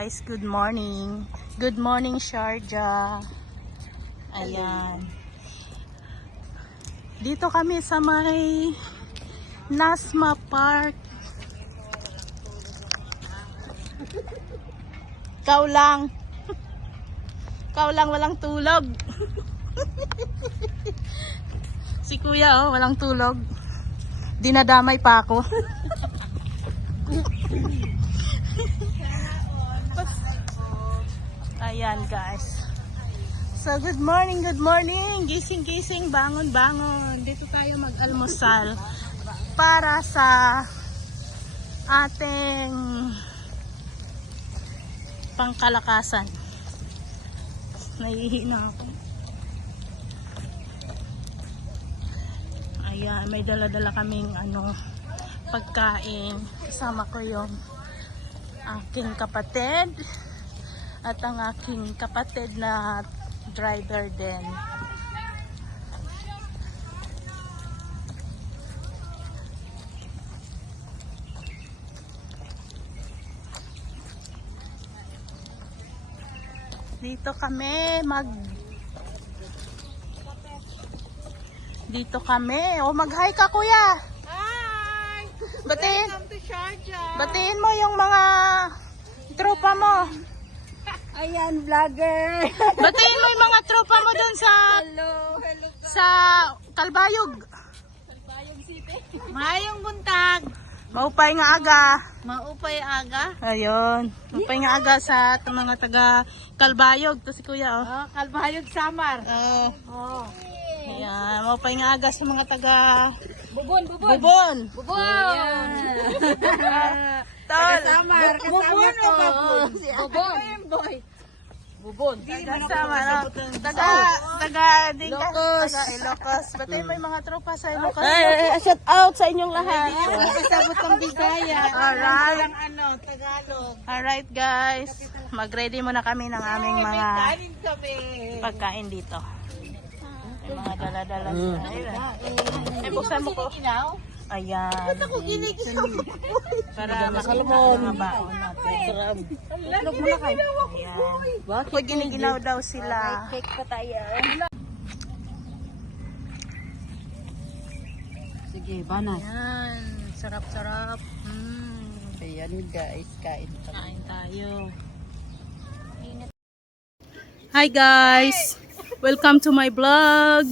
guys, good morning. Good morning Sharjah. Ayan. Dito kami sa may Nasma Park. Ikaw lang. Ikaw lang walang tulog. Si kuya oh, walang tulog. Dinadamay pa ako. Ayan guys. So good morning, good morning. Gising, gising, bangon, bangon. Dito tayo mag-almusal para sa ating pangkalakasan. Nahihina ako. Ayan, may dala-dala kaming pagkain. Kasama ko yung aking kapatid at ang aking kapatid na driver din. Dito kami mag-hi ka kuya. Hi! Batiin, Welcome to Sharjah. batiin mo yung mga tropa mo. Ayan, vlogger. Batiin mo yung mga tropa mo dun sa Hello. sa Kalbayog. Kalbayog City. Mayong buntag. Maupay nga aga. Maupay aga. Ayun. Maupay nga aga sa mga taga Kalbayog. To si kuya oh. Oh, Kalbayog Samar. Oh. Oh. Ayan. Maupay nga aga sa mga taga Bubon. Bubon. Tol. Samar. Bubon o Babon? Bubon. Boy. Bubon. Taga-sama, no? Taga Ilocos. Ilocos. Batay may mga tropa sa Ilocos. Shout out sa inyong lahat. Kasabot ang bigaya. Alright. Tagalog. Alright guys. Mag-ready muna kami ng aming mga Kanin kami. pagkain dito. May mga dala-dala sila. Ayun. Buksan mo ko. Ayan. Para makalimon mga baon natin. Tulog mo na kayo. Ayan. Pag giniginaw daw sila. Cake pa tayo. Sige, banay. Ayan. Sarap-sarap. Ayan guys, kain pa. Kain tayo. Hi guys! Welcome to my vlog.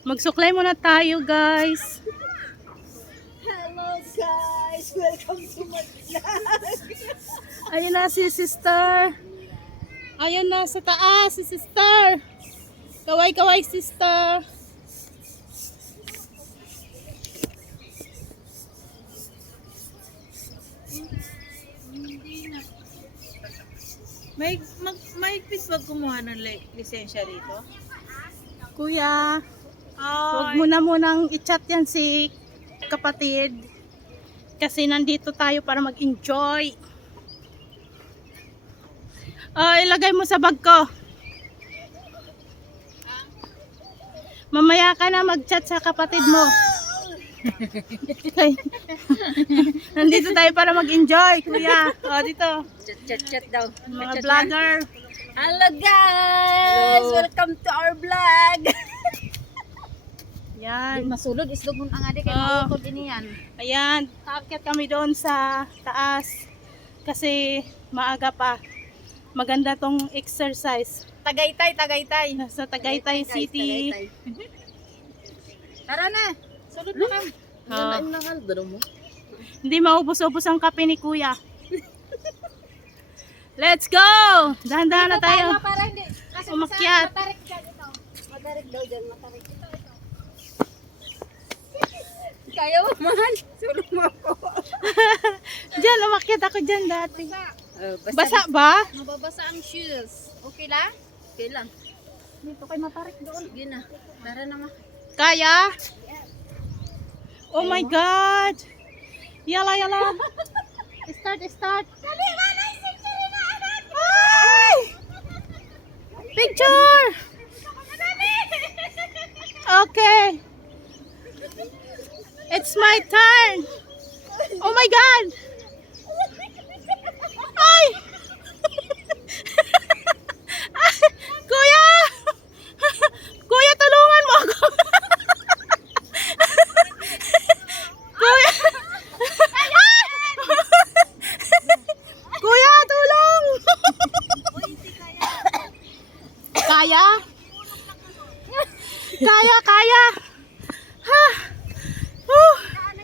Magsuklay muna tayo guys. Hello guys! Welcome to my vlog! Ayun na si sister. Ayun na sa taas si sister. Kaway-kaway sister. May wag kumuha ng lisensya dito? Kuya, huwag mo na munang i-chat yan si kapatid. Kasi nandito tayo para mag-enjoy. Ilagay mo sa bag ko. Mamaya ka na mag-chat sa kapatid mo. Okay. Nandito tayo para mag-enjoy, kuya. Dito. Chat daw. Mga vlogger. Hello guys! Hello. Welcome to our vlog! Yan. Masulod, isdog mo ang adik kay Oh. maukod ini yan. Ayan, aakyat kami doon sa taas kasi maaga pa. Maganda tong exercise. Tagaytay. Sa Tagaytay City. Tara na! Sulod na kami. Oh. Hindi maubos-ubos ang kape ni kuya. Let's go! Dahan-dahan na tayo. Para hindi. Kasi Umakyat. matarik dyan ito. Matarik daw dyan. Matarik. Ito. Kaya mo mahal. Sulod mo ako. Diyan, umakyat ako dyan dati. Basta Basa ba? mababasa ang shoes. Okay lang? Okay lang. Dito kay matarik doon. Sige na. Tara na ma. Kaya? Oh my God! Yala, yala. Start. Dali, manay! Picture na anak! Ay! Picture! Okay. It's my turn. Oh my God!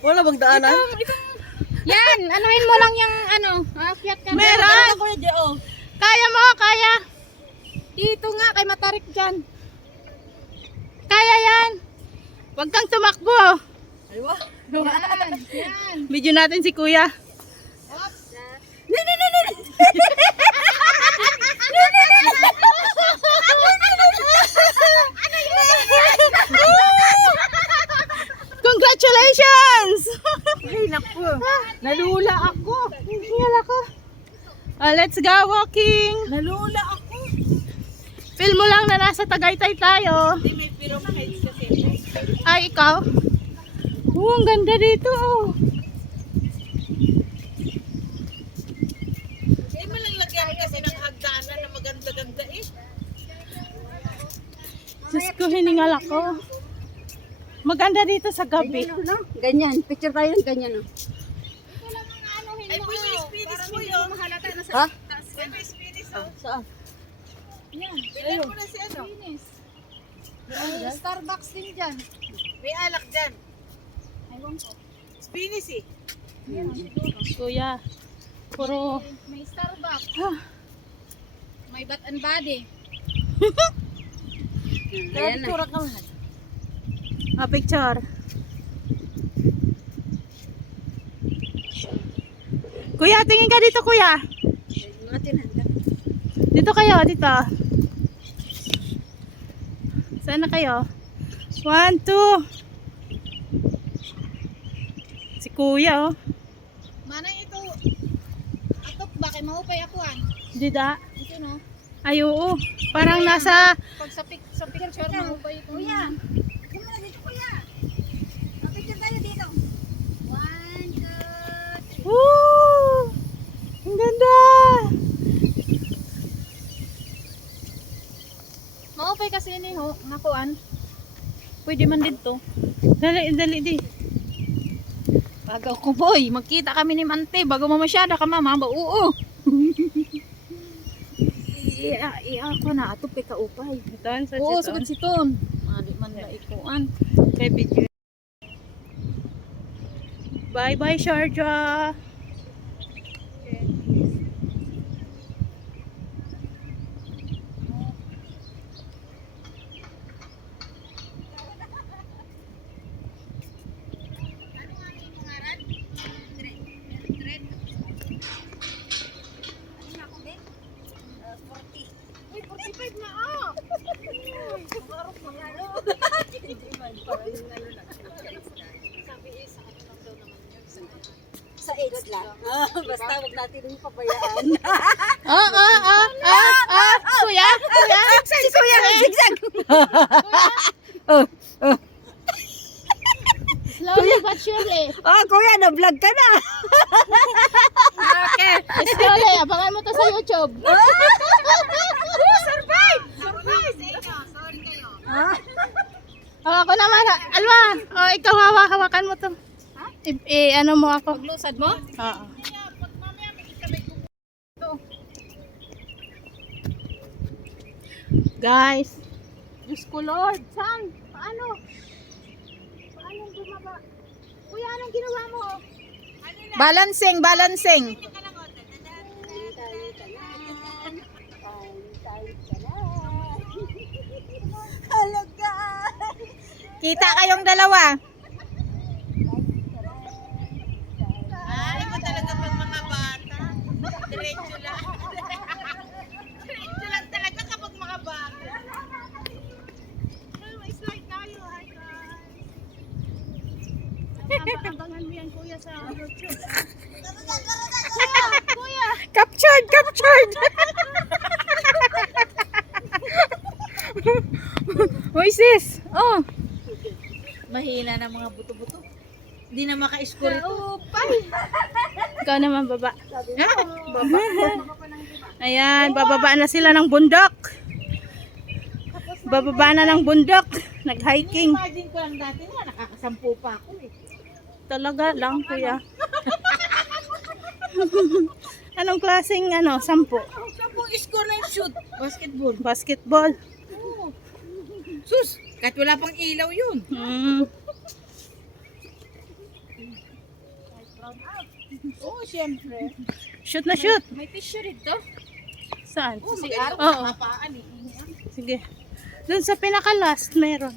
Wala bang daanan? Yan, anuhin mo lang yung ano. Akyat ka. Meron! Kaya mo, kaya. Dito nga, kay matarik dyan. Kaya yan. Huwag kang tumakbo. Aywa. Yan. Video natin si kuya. Congratulations! Ay, naku. Nalula ako. Hingal ako. Let's go walking. Nalula ako. Feel mo lang na nasa Tagaytay tayo. Hindi, may pirong heads kasi. Ay, ikaw? Ang ganda dito. Oh. Eh, malanglagyan kasi ng hagdanan na maganda-ganda eh. Diyos ko, hiningal ako. Maganda dito sa gabi. Ganyan, picture tayo ng ganyan. Ay, po yung spinis mo yun. Ha? Ay, may spinis oh. Saan? Bilhin mo na si ano. Starbucks din dyan. May alak dyan. Ewan ko. Spinis eh. Kuya, puro... May Starbucks. Ah, May Bath and Body. Kaya picture ka man. picture. Kuya, tingin ka dito, kuya. Dito kayo, dito. Saan na kayo? 1, 2. Si kuya, oh. Manay ito. Atok ba? Kay mahupay ako an. Dida. Ito no. Ay, oo. Parang nasa... Pag sa picture, mahupay ko. Kuya. Kumala dito kuya. Picture tayo dito. 1, 2, 3. Woo! Ang ganda! Mahupay kasi ni ho. Nakuan. Pwede man dito. Dali, dali, di. Bago ko boy. Magkita kami ni Mante. Bago mamasyada ka mama. Oo. Iya ko na. Ato pe kaupay. Ito, sa Oo, ito. sugod si Ton. Mali man na ikuan. Kay video. Bye-bye, Sharjah. Uy, 45 na ah. Sa AIDS lang. Basta wag natin yung pabayaan. Kuya, kuya. Si Kuya zigzag. Slowly but surely. Oh, Kuya, na-vlog ka na. Okay. Slowly, abangan mo to sa YouTube. Surprise! Sorry kayo. Ako naman. Alma, ikaw hawakan mo to. Ano mo ako? Paglusad mo? Oo. Guys. Diyos ko Lord. Saan? Paano? Paano bumaba? Kuya, anong ginawa mo? Balancing. Halaga. Kita kayong dalawa. Ay, mo talaga pag mga bata. Diretso lang. Diretso lang talaga kapag mga bata. May slide tayo. Hi guys. Abangan mo yan kuya sa YouTube. Kuya. Captured. Uy sis. Oh. Mahina na mga buto-buto. Hindi na maka-score ito. Ikaw naman baba. Ayan, bababa na sila ng bundok. Bababa na ng bundok. Nag-hiking. Imagine ko lang dati nga, nakakasampu pa ako eh. Talaga lang, kuya. Anong klaseng sampu? Sampung score ng shoot. Basketball. Basketball. Sus, kahit wala pang ilaw yun. Oo, syempre. Shoot na shoot. May tissue rito. Saan? Oo. Oo. Sige. Doon sa pinaka-last meron.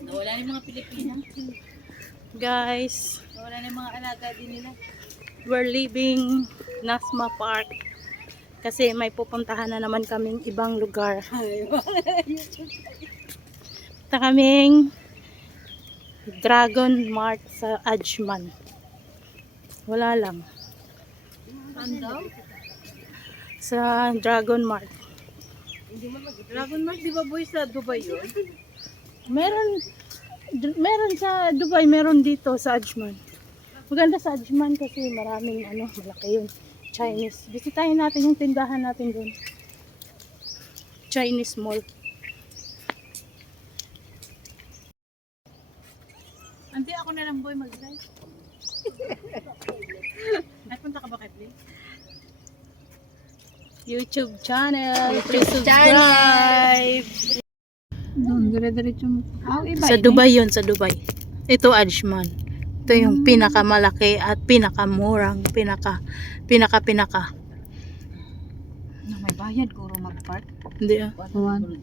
Nawala na yung mga Pilipina. Guys, Nawala na yung mga alaga din nila. we're leaving Nasma Park. Kasi may pupuntahan na naman kaming ibang lugar. Punta kaming Dragon Mart sa Ajman. Wala lang. Ano? Sa Dragon Mart. Dragon Mart, di ba boy sa Dubai yun? Meron sa Dubai, meron dito sa Ajman. Maganda sa Ajman kasi maraming malaki yun. Chinese. Bisitahin natin yung tindahan natin doon. Chinese mall. Hindi, ako na lang boy mag-drive. Ay, punta ka ba kay Play? YouTube channel. Subscribe. Doon, dire-diretso mo. Sa Dubai yun, sa Dubai. Ito Ajman. Ito yung pinakamalaki at pinakamurang, pinaka. May bayad, guro mag-park. Hindi ah. One.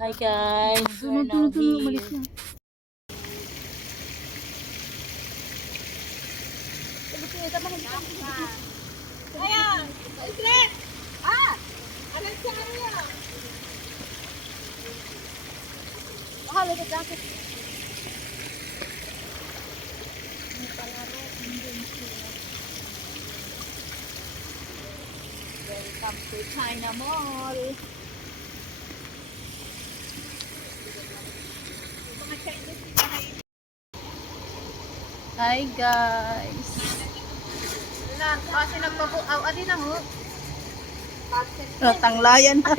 Hi guys. We're now here. Ayan! Andres! Alam siya niya! Mahalo na jacket. Welcome to China Mall. Hi guys. Kasi nagpabuaw. Adi na mo. Tanglayan na.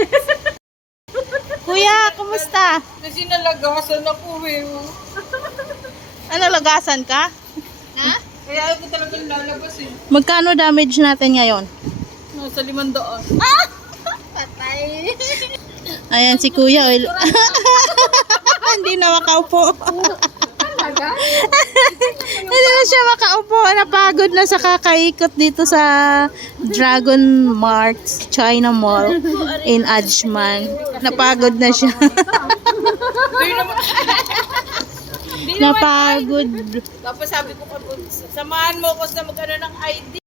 Kuya, kumusta? Kasi nalagasan ako eh. Ano, lagasan ka? Ha? Kaya ayaw ko talagang lalabas eh. Magkano damage natin ngayon? Nasa 500. Patay. Ayan si Kuya. Hindi na makaupo. Talaga? Hindi na siya makaupo. Napagod na sa kakaikot dito sa Dragon Mart China Mall in Ajman. Napagod na siya. Napagod. Tapos sabi ko, samahan mo ko sa mag-ano ng ID.